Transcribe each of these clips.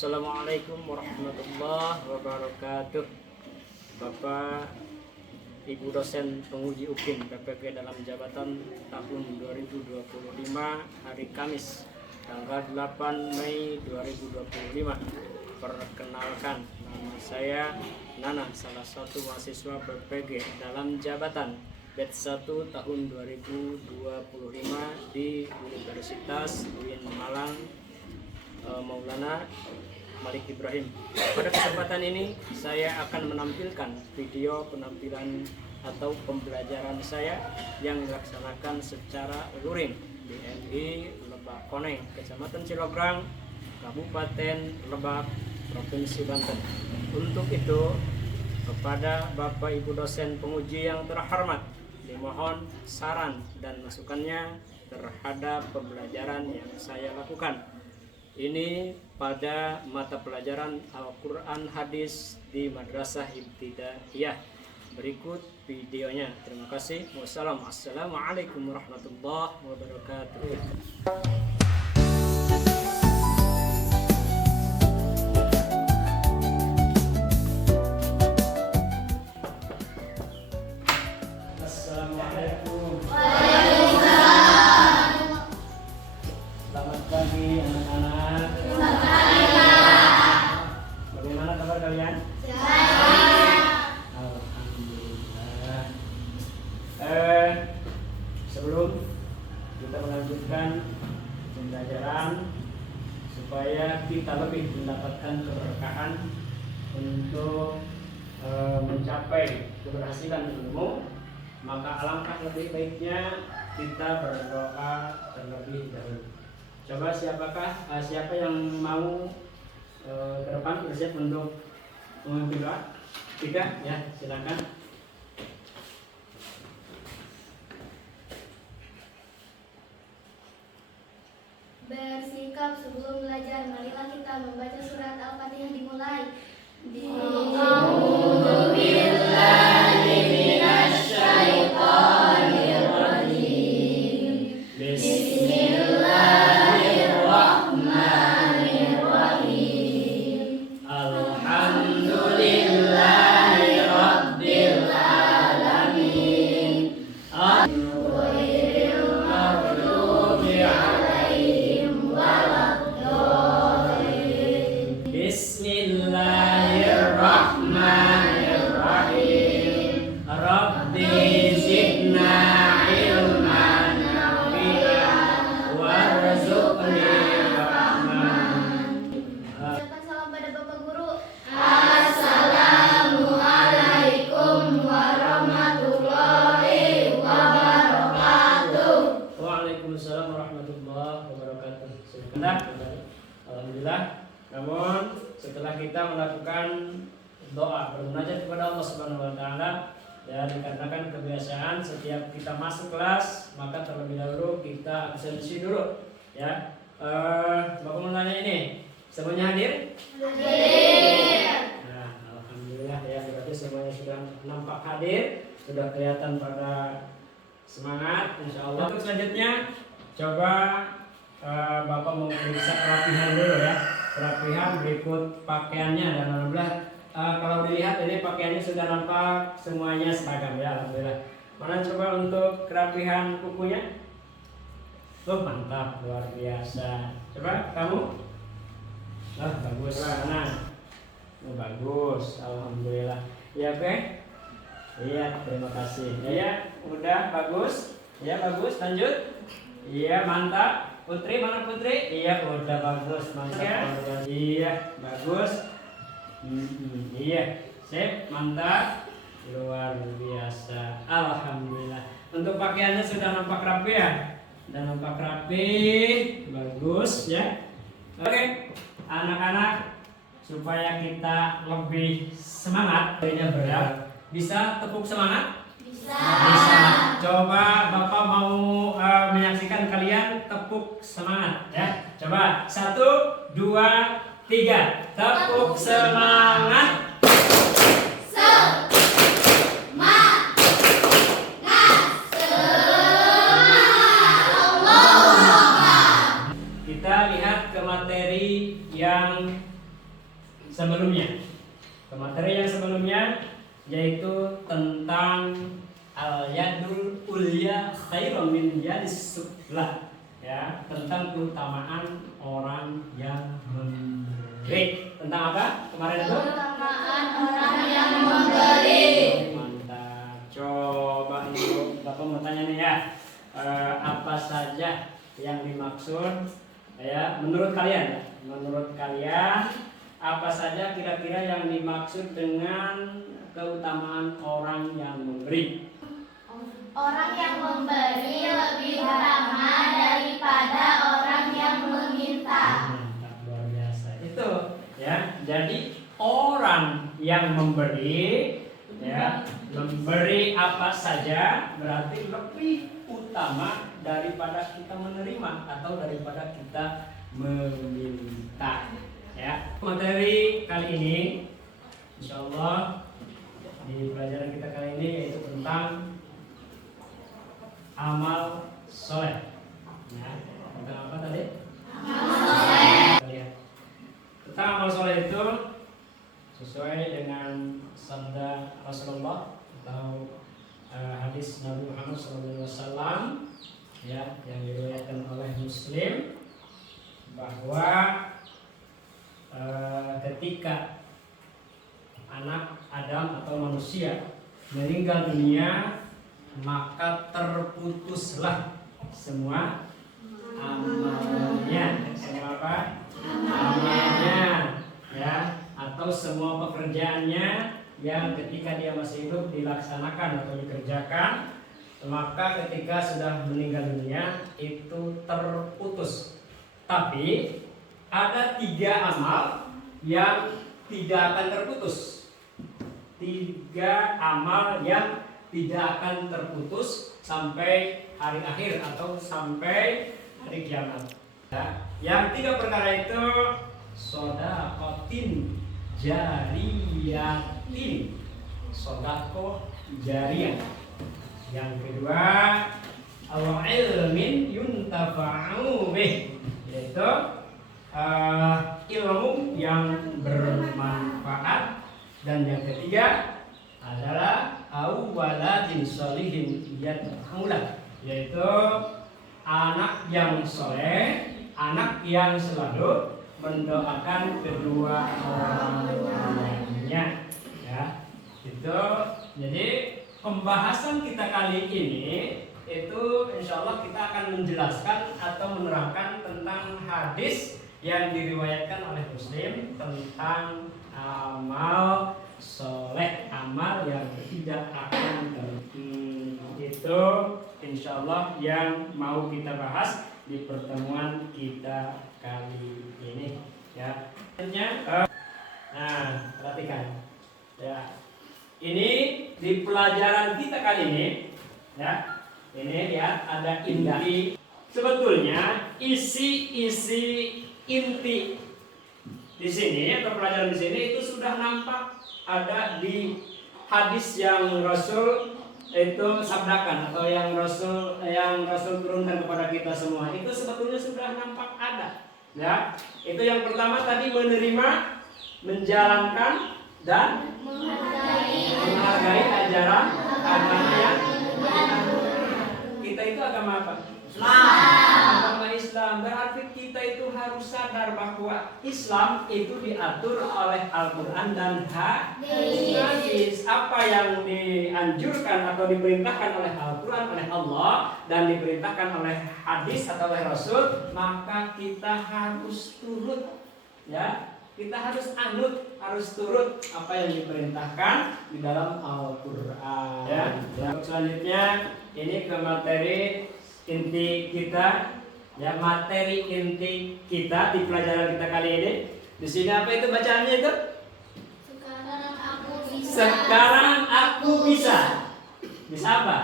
Assalamualaikum warahmatullahi wabarakatuh. Bapak Ibu dosen penguji UPIN PPG dalam jabatan tahun 2025 hari Kamis tanggal 8 Mei 2025. Perkenalkan, nama saya Nana, salah satu mahasiswa PPG dalam jabatan batch 1 tahun 2025 di Universitas UIN Malang Maulana Malik Ibrahim. Pada kesempatan ini saya akan menampilkan video penampilan atau pembelajaran saya yang dilaksanakan secara luring di MI Lebak Koneng, Kecamatan Cilograng, Kabupaten Lebak, Provinsi Banten. Untuk itu, kepada Bapak Ibu dosen penguji yang terhormat, dimohon saran dan masukannya terhadap pembelajaran yang saya lakukan. Ini pada mata pelajaran Al-Quran Hadis di Madrasah Ibtidaiyah. Berikut videonya. Terima kasih. Wassalamualaikum warahmatullahi wabarakatuh. Assalamualaikum. Selamat pagi anak-anak. Bagaimana kabar kalian? Alhamdulillah. Sebelum kita melanjutkan pembelajaran supaya kita lebih mendapatkan keberkahan untuk mencapai keberhasilan ilmu, maka alangkah lebih baiknya kita berdoa terlebih dahulu. Coba siapa yang mau ke depan bersiap untuk memimpin doa? Tiga, ya silakan. Bersikap sebelum belajar, marilah kita membaca surat Al-Fatihah dimulai. Bismillahirrahmanirrahim. Rabbi zidna ilman nafi'an warzuqni rahman. Ucapkan salam pada Bapak Guru. Assalamualaikum warahmatullahi wabarakatuh. Waalaikumsalam warahmatullahi wabarakatuh. Sebentar. Alhamdulillah. Namun setelah kita melakukan doa bermunajat kepada Allah Subhanahu wa taala, dan dikarenakan kebiasaan setiap kita masuk kelas maka terlebih dahulu kita absensi dulu, ya. Bapak mau nanya ini, semuanya hadir? Nah, alhamdulillah ya, berarti semuanya sudah nampak hadir, sudah kelihatan pada semangat, insya Allah. Untuk selanjutnya coba Bapak mau periksa kerapihan dulu ya. Kerapihan berikut pakaiannya, dan alhamdulillah kalau dilihat ini pakaiannya sudah nampak semuanya seragam ya, alhamdulillah. Mana coba untuk kerapihan kukunya? Tuh mantap, luar biasa. Coba kamu? Bagus. Nah, bagus, alhamdulillah. Ya oke. Iya, terima kasih. Ya, udah bagus. Ya bagus, lanjut. Iya mantap. Putri, mana Putri? Iya, udah bagus, mantap. Ya. Iya, bagus. Iya, sip, mantap, luar biasa, alhamdulillah. Untuk pakaiannya sudah nampak rapi ya, dan nampak rapi, bagus ya. Oke, anak-anak, supaya kita lebih semangat, berat. Bisa tepuk semangat? Bisa. Coba Bapak mau menyaksikan kalian tepuk semangat ya. Coba 1, 2, 3. Tepuk semangat. Kita lihat ke materi yang sebelumnya. Ke materi yang sebelumnya yaitu tentang al-yadul ulya khairun min yadis sufla, ya, tentang keutamaan orang yang memberi. Tentang apa kemarin itu? Keutamaan Orang yang memberi. Mantap. Coba ibu bapak mau tanya nih ya, apa saja yang dimaksud, ya, menurut kalian, apa saja kira-kira yang dimaksud dengan keutamaan orang yang memberi? Orang yang memberi lebih utama daripada orang yang meminta. Mantap, luar biasa. Itu ya. Jadi orang yang memberi, ya, memberi apa saja berarti lebih utama daripada kita menerima atau daripada kita meminta. Ya, materi kali ini insyaallah di pelajaran kita kali ini yaitu tentang amal soleh. Ya, tentang apa tadi? Amal soleh. Tentang amal soleh itu sesuai dengan sabda Rasulullah atau hadis Nabi Muhammad SAW, ya, yang diriwayatkan oleh Muslim, bahwa ketika anak Adam atau manusia meninggal dunia, maka terputuslah semua amalnya. Semua apa? Amalnya, ya, atau semua pekerjaannya yang ketika dia masih hidup dilaksanakan atau dikerjakan, maka ketika sudah meninggal dunia itu terputus. Tapi ada 3 amal yang tidak akan terputus. 3 amal yang tidak akan terputus sampai hari akhir atau sampai hari kiamat. Ya. Yang 3 perkara itu shadaqatin jariyatin, sedekah jariyah. Yang kedua al-ilmin yuntafa'u bih, yaitu ilmu yang bermanfaat. Dan yang ketiga adalah waladin sholihin yad'ulah, yaitu anak yang soleh, anak yang selalu mendoakan kedua orang tuanya. Ya, itu. Jadi pembahasan kita kali ini itu insya Allah kita akan menjelaskan atau menerangkan tentang hadis yang diriwayatkan oleh Muslim tentang amal soleh, amal yang tidak akan terputus. Itu insya Allah yang mau kita bahas di pertemuan kita kali ini, ya. Nah, perhatikan, ya. Ini di pelajaran kita kali ini, ya. Ini lihat ada inti. Sebetulnya isi inti di sini atau pelajaran di sini itu sudah nampak ada di hadis yang Rasul itu sabdakan atau yang Rasul turunkan kepada kita semua. Itu sebetulnya sudah nampak ada. Ya, itu yang pertama tadi menerima, menjalankan dan menghargai ajaran agama yang kita itu agama apa? Agama Islam. Berarti kita itu harus sadar bahwa Islam itu diatur oleh Al-Quran dan hadis. Apa yang dianjurkan atau diperintahkan oleh Al-Quran, oleh Allah, dan diperintahkan oleh hadis atau oleh Rasul, maka kita harus turut, ya. Kita harus anut, harus turut apa yang diperintahkan di dalam Al-Quran. Ya. Selanjutnya ini ke materi inti kita, ya, materi inti kita di pelajaran kita kali ini. Di sini apa itu bacaannya itu? Sekarang aku bisa. Sekarang aku bisa. Bisa apa?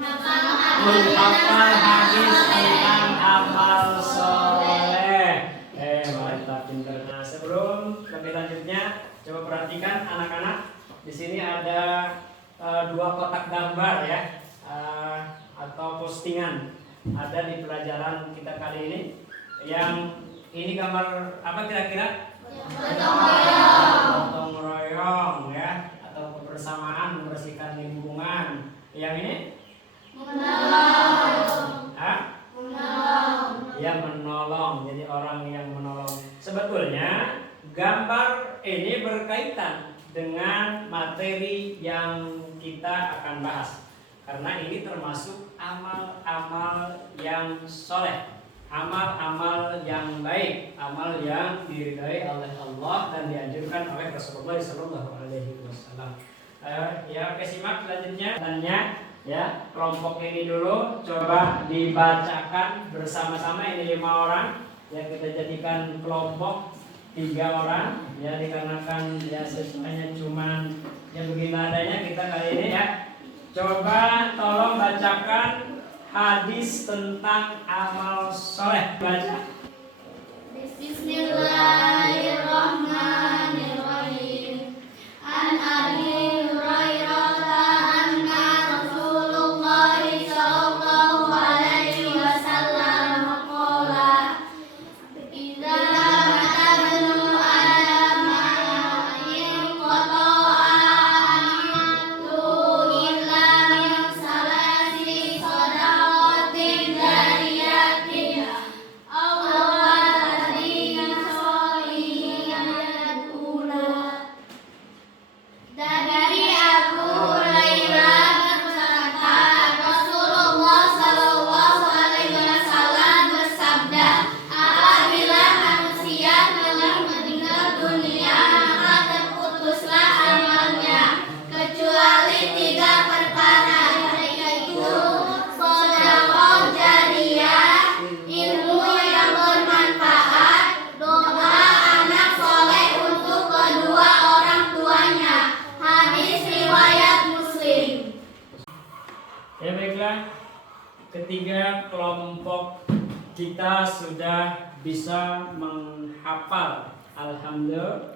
Menghafal hadis tentang amal soleh. Mantap, pinter. Nah, sebelum lebih lanjutnya, coba perhatikan anak-anak. Di sini ada 2 kotak gambar, ya, atau postingan ada di pelajaran kita kali ini. Yang ini gambar apa kira-kira? gotong royong ya, atau kebersamaan membersihkan lingkungan. Yang ini? Ya, menolong. Jadi orang yang menolong. Sebetulnya gambar ini berkaitan dengan materi yang kita akan bahas. Karena ini termasuk amal-amal yang soleh, amal-amal yang baik, amal yang diridhai oleh Allah dan dianjurkan oleh Rasulullah SAW. Ya, oke, simak selanjutnya. Ya, kelompok ini dulu coba dibacakan bersama-sama. Ini 5 orang ya, kita jadikan kelompok 3 orang ya, dikarenakan ya sesuanya cuman yang begini adanya kita kali ini ya. Coba tolong bacakan hadis tentang amal soleh. Baca. Bismillahirrahmanirrahim. An Abi Hurairah anna Rasulullah sallallahu alaihi wasallam qala idza matabnu adama in qata'a amatu illa min salasi sadaqatin jariyatin aw waladin sholihin yad'ula. Dan dari Abu Hurairah berkata, Rasulullah Shallallahu Alaihi Wasallam bersabda, apabila manusia telah meninggal dunia, maka terputuslah amalnya, kecuali 3 perkara, yaitu sedekah jariyah, ilmu yang bermanfaat, doa anak soleh untuk kedua orang tuanya. Hadis riwayat Muslim. Ya, baiklah, ketiga kelompok kita sudah bisa menghafal. Alhamdulillah.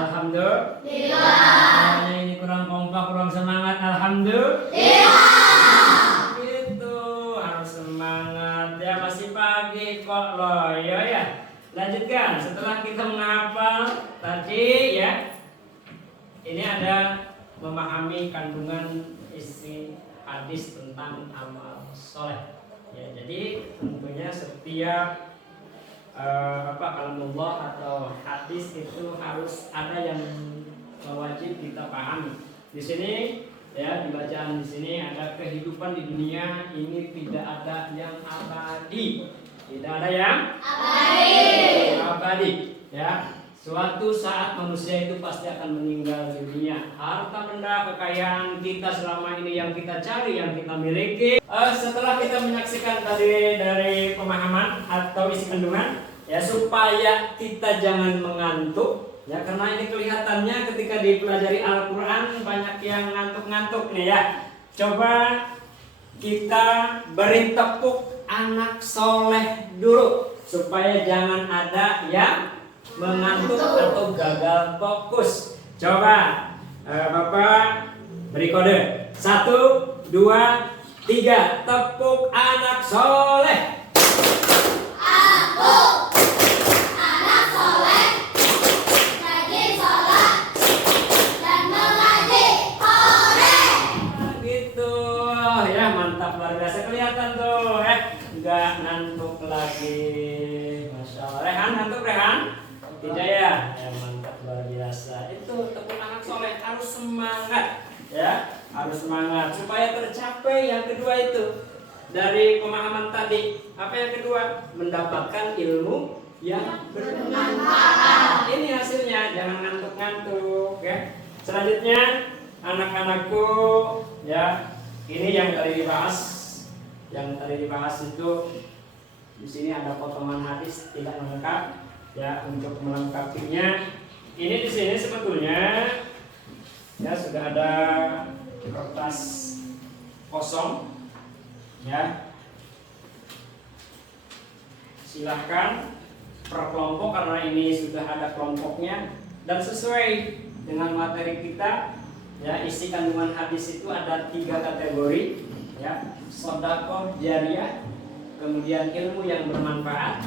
Alhamdulillah. Ini kurang kompak, kurang semangat. Alhamdulillah. Gitu, harus semangat ya, masih pagi kok loyo ya. Lanjutkan, setelah kita menghafal tadi ya, ini ada memahami kandungan isi hadis tentang amal soleh. Ya, jadi tentunya setiap kalamullah atau hadis itu harus ada yang wajib kita pahami. Di sini ya, di bacaan di sini ada kehidupan di dunia ini tidak ada yang abadi. Tidak ada yang abadi. Ya. Suatu saat manusia itu pasti akan meninggal dunia. Harta benda, kekayaan kita selama ini yang kita cari, yang kita miliki. Setelah kita menyaksikan tadi dari pemahaman atau isi kandungan, ya, supaya kita jangan mengantuk. Ya, karena ini kelihatannya ketika dipelajari Al-Quran banyak yang ngantuk-ngantuk nih ya. Coba kita beri tepuk anak soleh dulu supaya jangan ada yang mengantuk atau gagal fokus. Coba Bapak beri kode 1, 2, 3. Tepuk anak soleh. Aku anak soleh, rajin sholat dan mengaji. Hore! Gitu ya, mantap, luar biasa, kelihatan tuh nggak ngantuk lagi. Masya Allah. Rehan, ngantuk Rehan? Tidak ya? Ya, mantap, luar biasa. Itu tepuk anak soleh, harus semangat ya, harus semangat supaya tercapai yang kedua itu. Dari pemahaman tadi, apa yang kedua? Mendapatkan ilmu yang bermanfaat. Ini hasilnya, jangan ngantuk-ngantuk ya. Selanjutnya, anak-anakku ya, ini yang tadi dibahas. Yang tadi dibahas itu di sini ada potongan hadis tidak lengkap. Ya, untuk melengkapinya, ini di sini sebetulnya ya sudah ada kertas kosong ya. Silahkan per kelompok, karena ini sudah ada kelompoknya dan sesuai dengan materi kita ya. Isi kandungan hadis itu ada 3 kategori ya: sedekah jariyah, kemudian ilmu yang bermanfaat,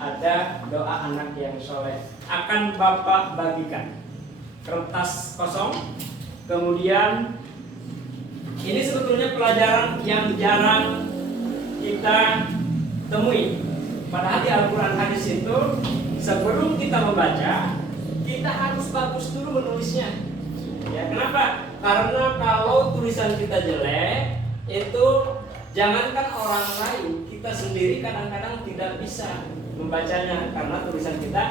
ada doa anak yang soleh. Akan Bapak bagikan kertas kosong. Kemudian ini sebetulnya pelajaran yang jarang kita temui. Padahal di Al-Quran hadis itu sebelum kita membaca, kita harus bagus dulu menulisnya. Ya, kenapa? Karena kalau tulisan kita jelek, itu jangankan orang lain, kita sendiri kadang-kadang tidak bisa membacanya karena tulisan kita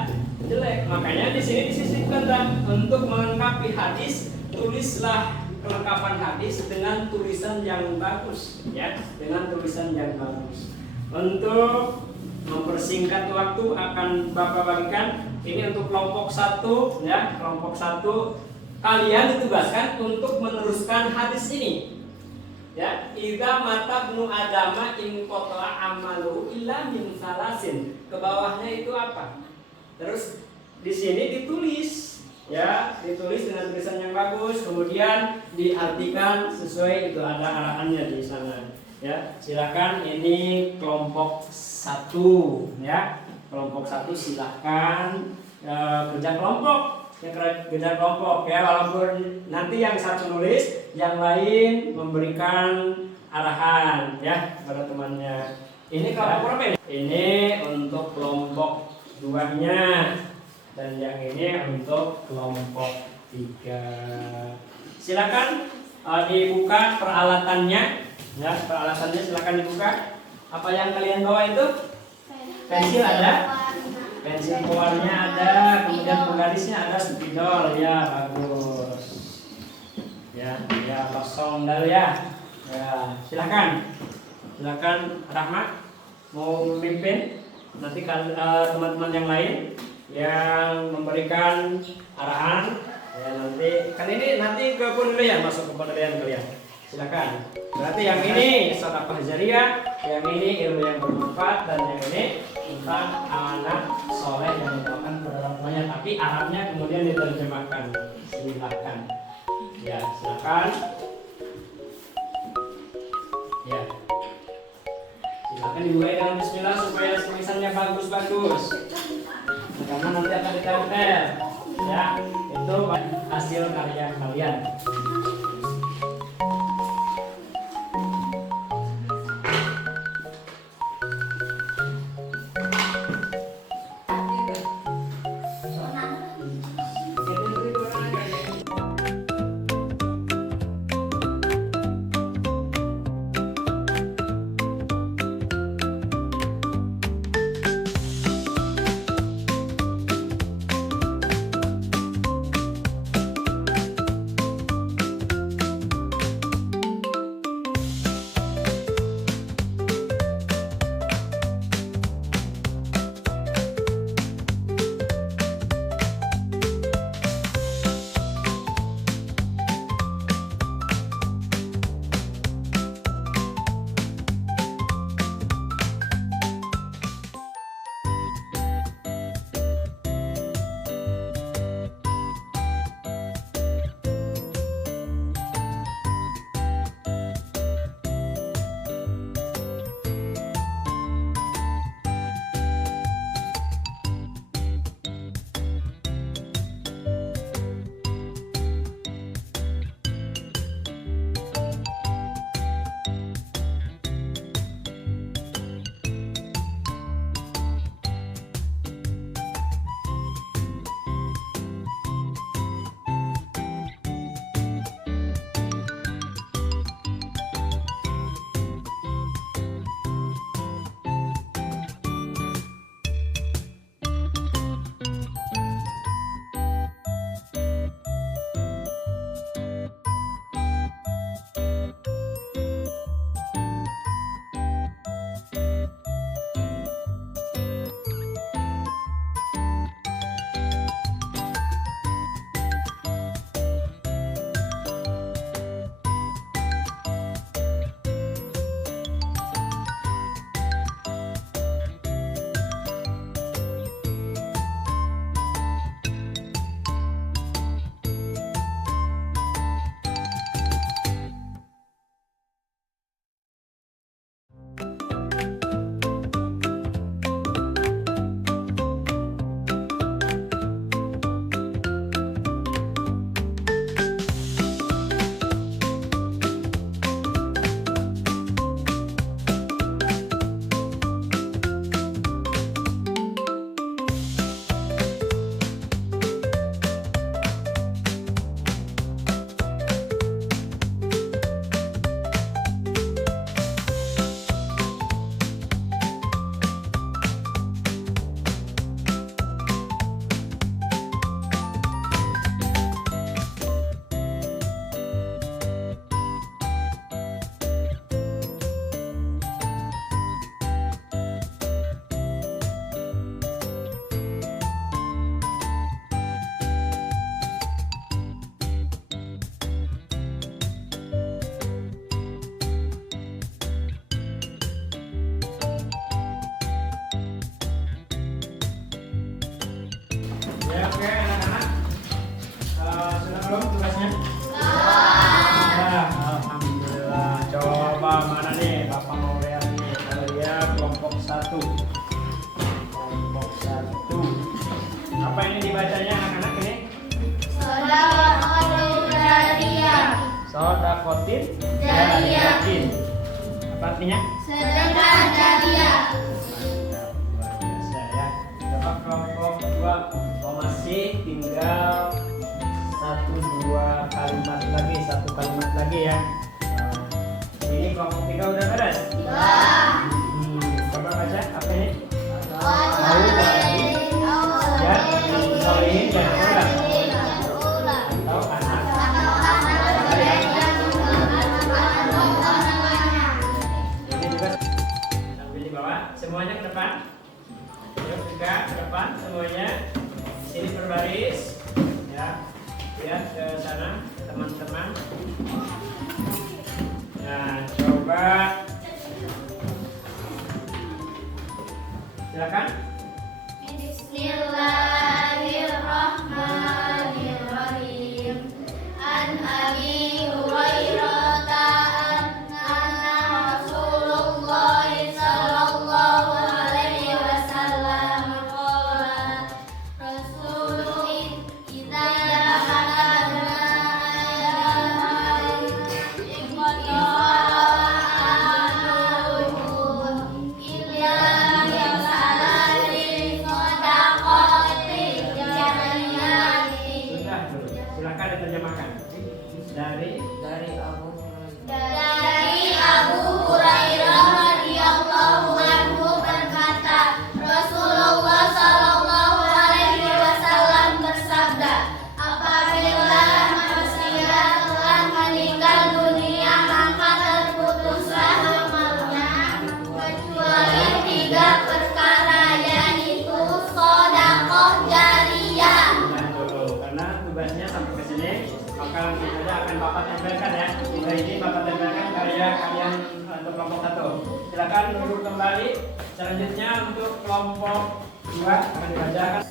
jelek. Makanya di sini disisipkan untuk melengkapi hadis, tulislah kelengkapan hadis dengan tulisan yang bagus, ya, dengan tulisan yang bagus. Untuk mempersingkat waktu akan Bapak bagikan ini untuk kelompok 1, ya, kelompok 1 kalian ditugaskan untuk meneruskan hadis ini. Ya, idza mata ibnu adama in qata'a amalu illa min salasin. Ke bawahnya itu apa? Terus di sini ditulis, ya, ditulis dengan tulisan yang bagus, kemudian diartikan sesuai, itu ada arahannya di sana. Ya, silakan ini kelompok 1, ya. Kelompok 1 silakan kerja kelompok. Kerja kelompok, ya, walaupun nanti yang satu nulis, yang lain memberikan arahan, ya, kepada temannya. Ini kelompok berapa ini? Ini untuk kelompok 2-nya dan yang ini untuk kelompok 3. Silakan dibuka peralatannya. Ya, peralatannya silakan dibuka. Apa yang kalian bawa itu? Pensil ada? Pensil pewarnanya ada, kemudian penggarisnya ada, spidol, ya, bagus. Ya, ya, kosong dulu ya. Ya, silakan. Silakan Rahmat mau memimpin. Nanti teman-teman yang lain yang memberikan arahan. Ya, nanti kan ini nanti ke penilaian, masuk ke penilaian kalian. Silakan. Berarti yang ini sedekah jariah, yang ini ilmu yang bermanfaat, dan yang ini tentang anak soleh yang mendoakan kepada orang tuanya. Tapi Arabnya kemudian diterjemahkan. Silakan. Ya, silakan. Ya. Silakan dimulai dengan bismillah supaya tulisannya bagus-bagus. Karena nanti akan ditempel. Ya, itu hasil karya kalian. Apa ini dibacanya anak-anak ini? Shadaqatul jariyah. Shadaqatin Jariyah. Apa artinya? Sedekah jariyah. Luar biasa ya. Coba kelompok 2. Oh, masih tinggal 1 kalimat lagi ya. Ini kelompok 3 udah beres? Coba baca apa ini? Ya, solihin dan ulah. Atau anak. Ini juga sambil di bawah. Semuanya ke depan. Yuk juga ke depan semuanya. Sini berbaris. Ya, lihat ke sana teman-teman. Nah, coba silakan. Bismillahirrahmanirrahim. An Abi Hurairah anna Rasulullah sallallahu alaihi wasallam qala Rasulullah idza ja'ana Sudah dulu. Silakan diterjemahkan. Dari Dari Abu Hurairah radhiyallahu anhu berkata, Rasulullah sallallahu alaihi wasallam bersabda, apabila manusia telah meninggal dunia maka terputuslah amalnya kecuali 3 perkara, yaitu sedekah jariyah. Jangan dulu karena tugasnya sampai ke sini. Maka langsung saja akan Bapak tempelkan ya. Kita ini Bapak tempelkan karya kalian untuk kelompok 1. Silakan duduk kembali. Selanjutnya untuk kelompok 2 akan dibacakan.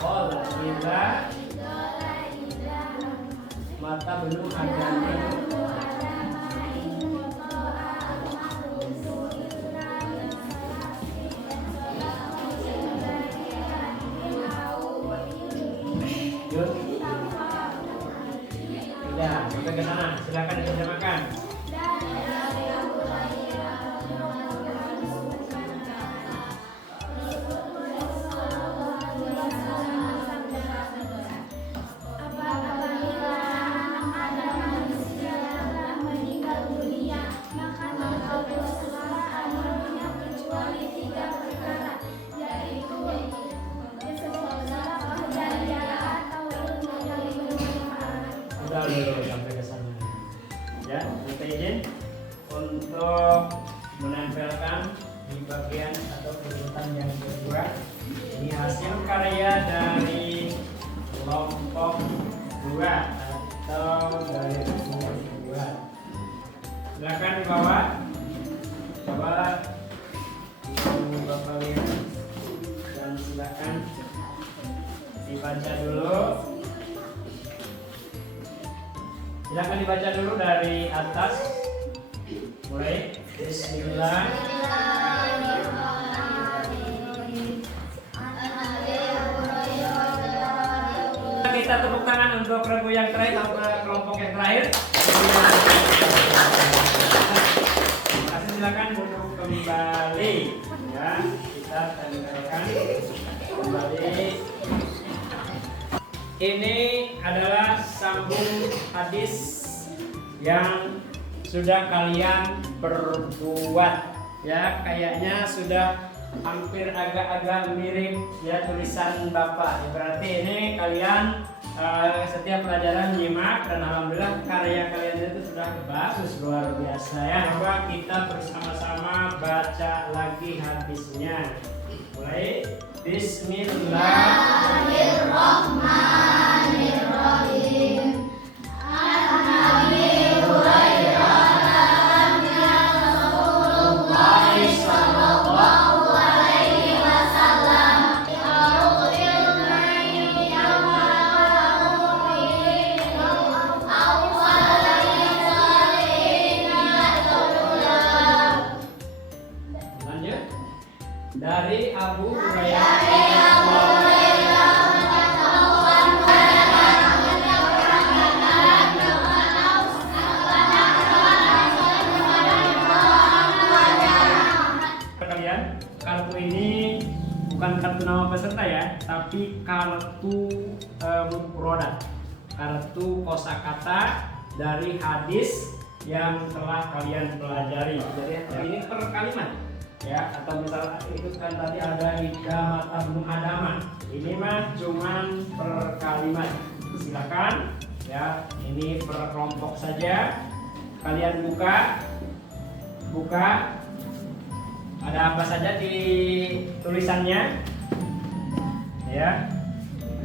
Qala idza mata belum adanya. Yuk. Ya, sampai ke sana. Silakan diterjemahkan. Apabila ada manusia telah meninggal dunia, maka terputuslah amalnya kecuali 3 perkara, yaitu sedekah jariyah atau ilmu yang bermanfaat. Sudah dulu sampai ke sana. Ya, minta izin untuk menempelkan di bagian atau urutan yang kedua. Ini hasil karya dari kelompok 2 atau dari kelompok 2. Silakan di bawah. Coba Bapak lihat dan silakan dibaca dulu. Silakan dibaca dulu dari atas. Mulai. Bismillah. Kita tepuk tangan untuk regu yang terakhir atau kelompok yang terakhir. Kasih silakan duduk kembali. Ya, kita tempelkan kembali. Ini adalah sambung hadis yang sudah kalian perbuat ya, kayaknya sudah hampir agak-agak mirip ya tulisan Bapak. Berarti ini kalian setiap pelajaran nyimak dan alhamdulillah karya kalian itu sudah bagus, luar biasa ya. Coba kita bersama-sama baca lagi hadisnya. Mulai. Bismillahirrahmanirrahim. kartu mufradat, kartu kosakata dari hadis yang telah kalian pelajari. Jadi ini per kalimat ya, atau misalnya itu kan tadi ada ida mata belum adama, ini mah cuman per kalimat. Silakan ya, ini per kelompok saja. Kalian buka ada apa saja di tulisannya ya.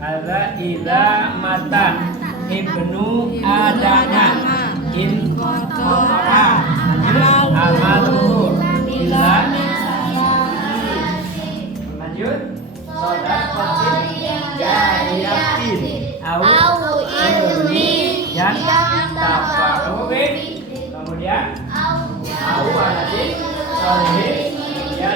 Ada ida mata ibnu adama in qata'a amaluhu illa lanjut shadaqatin jariyatin au ilmi yang tafa'u bih, kemudian au waladin sholihin ya.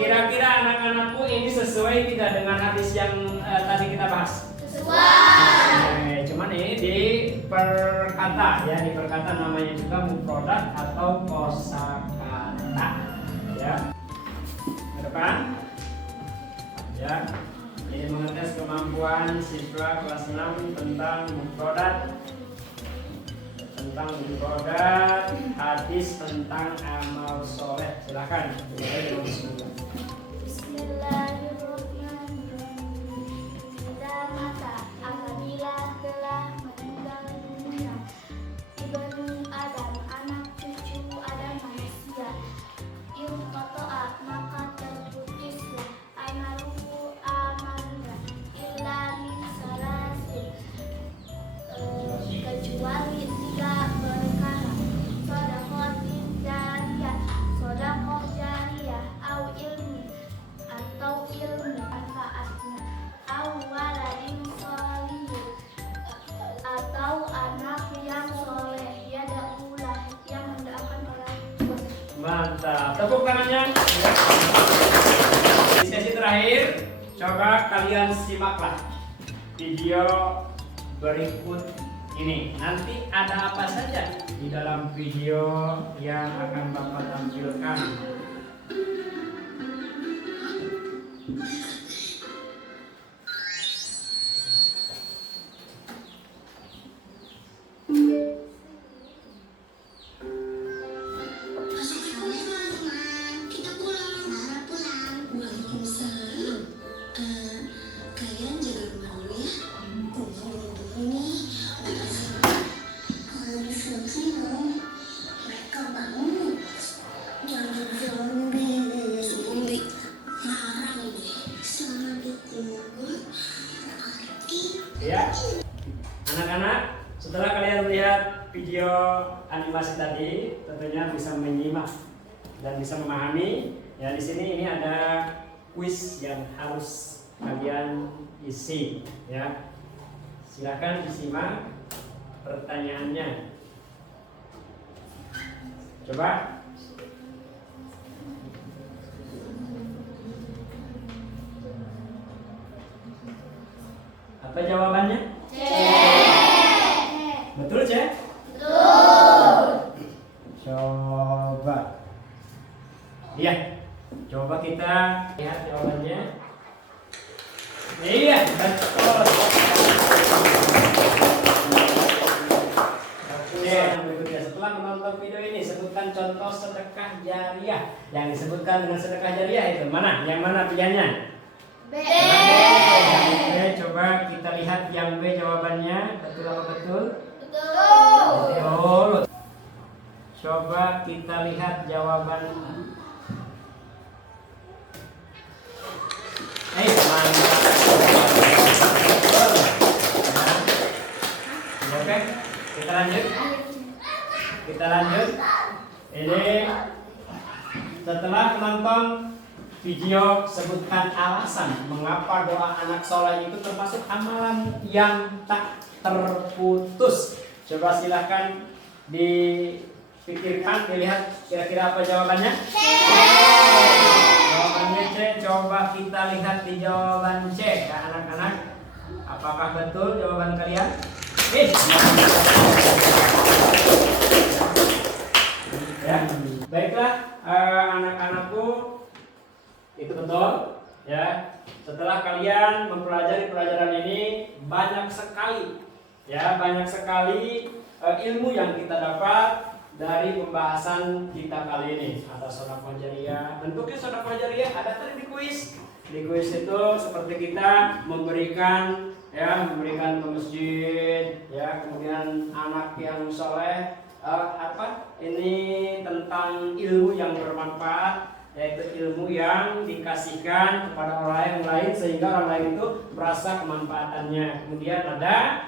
Kira-kira anak-anakku ini sesuai tidak dengan hadis yang tadi kita bahas? Sesuai. Cuman ini di perkata ya, di perkata namanya juga mufradat atau kosakata ya. Ke depan ya. Ini mengetes kemampuan siswa kelas 6 tentang mufradat, hadis, tentang amal soleh. Silakan. Bismillahirrahmanirrahim. Ida mata apabila telah meninggal dunia ibnu Adam, anak cucu Adam manusia, qata'a maka terputuslah amaluhu amalnya illa min salasin, kecuali tiga perkara: sedekah jariyah, au ilmi atau ilmu manfaatnya, au waladin sholihin atau anak yang soleh, yad'ulah yang mendoakan orang tua. Mantap, tepuk tangannya. Di sesi terakhir, coba kalian simaklah video berikut ini. Nanti ada apa saja di dalam video yang akan Bapak tampilkan. Kita pulang. Waalaikumsalam. Kalian jaga rumah dulu ya. Kumpul dulu nih. Kalau diseleksi dong. Mereka bangun. Jangan zombie. Larang deh. Sama dikubur. Ya, anak-anak, setelah kalian melihat video animasi tadi, tentunya bisa menyimak dan bisa memahami. Ya, di sini ini ada kuis yang harus kalian isi. Ya, silakan disimak pertanyaannya. Coba. Apa jawabannya? Betul, Cek? Betul. Coba. Iya. Coba kita lihat jawabannya. Iya, betul. Oke, yang berikutnya, setelah menonton video ini, sebutkan contoh sedekah jariah. Yang disebutkan dengan sedekah jariah itu mana? Yang mana pilihannya? B. Oke, coba kita lihat yang B jawabannya. Betul apa betul? Betul. Betul. Coba kita lihat jawaban. Mantap. Oke, kita lanjut. Ini setelah menonton video, sebutkan alasan mengapa doa anak soleh itu termasuk amalan yang tak terputus. Coba silahkan dipikirkan, dilihat kira-kira apa jawabannya. Jawabannya C. Coba kita lihat di jawaban C ya anak-anak. Apakah betul jawaban kalian? Ya, baiklah anak-anakku, itu betul ya. setelah kalian mempelajari pelajaran ini, banyak sekali ilmu yang kita dapat dari pembahasan kita kali ini atas sedekah jariyah. Bentuknya sedekah jariyah ada tadi di kuis. Di kuis itu seperti kita memberikan ke masjid, kemudian anak yang soleh, ini tentang ilmu yang bermanfaat, yaitu ilmu yang dikasihkan kepada orang lain sehingga orang lain itu merasa kemanfaatannya. Kemudian ada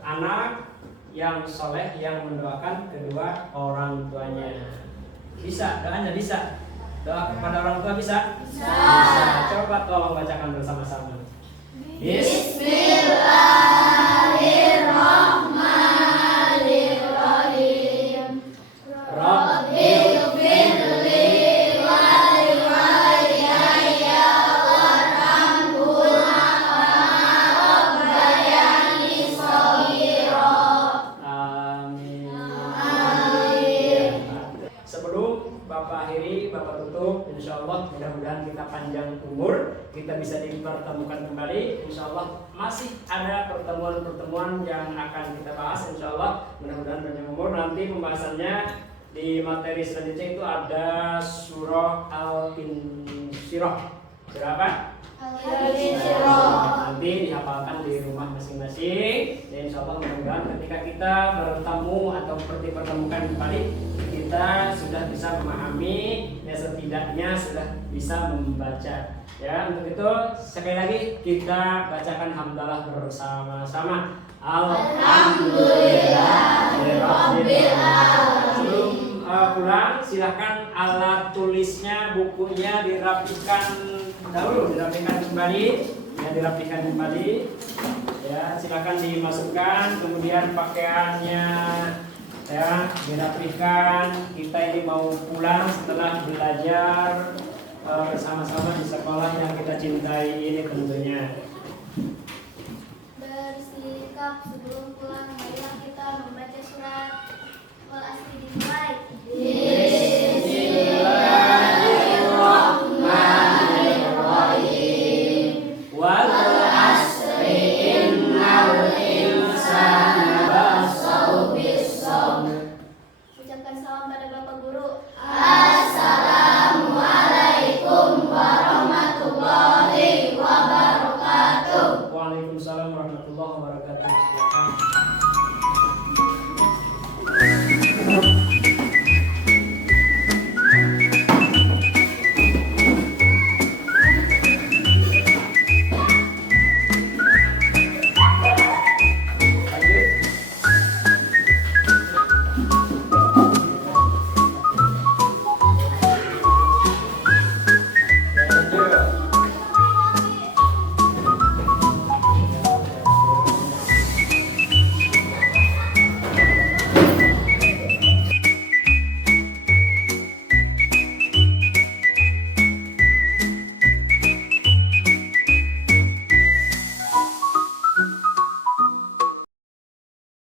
anak yang soleh yang mendoakan kedua orang tuanya. Bisa, doanya bisa. Doa kepada orang tua bisa? Bisa. Coba tolong bacakan bersama-sama. Bismillahirrahmanirrahim. Rabbil insyaallah mudah-mudahan kita panjang umur, kita bisa dipertemukan kembali. Insyaallah masih ada pertemuan-pertemuan yang akan kita bahas. Insyaallah mudah-mudahan panjang umur. Nanti pembahasannya di materi selanjutnya itu ada surah Al-Insyirah. Surah apa? Al-Insyirah. Nanti dihafalkan di rumah masing-masing. Dan insyaallah mudah-mudahan ketika kita bertemu atau dipertemukan kembali, kita sudah bisa memahami, setidaknya sudah bisa membaca. Untuk itu sekali lagi kita bacakan hamdalah bersama-sama. Alhamdulillahirabbil alamin. Sebelum pulang silahkan alat tulisnya, bukunya dirapikan dahulu, dirapikan kembali. Silakan dimasukkan, kemudian pakaiannya dirapikan. Kita ini mau pulang setelah belajar bersama-sama di sekolah yang kita cintai ini tentunya. Bersikap sebelum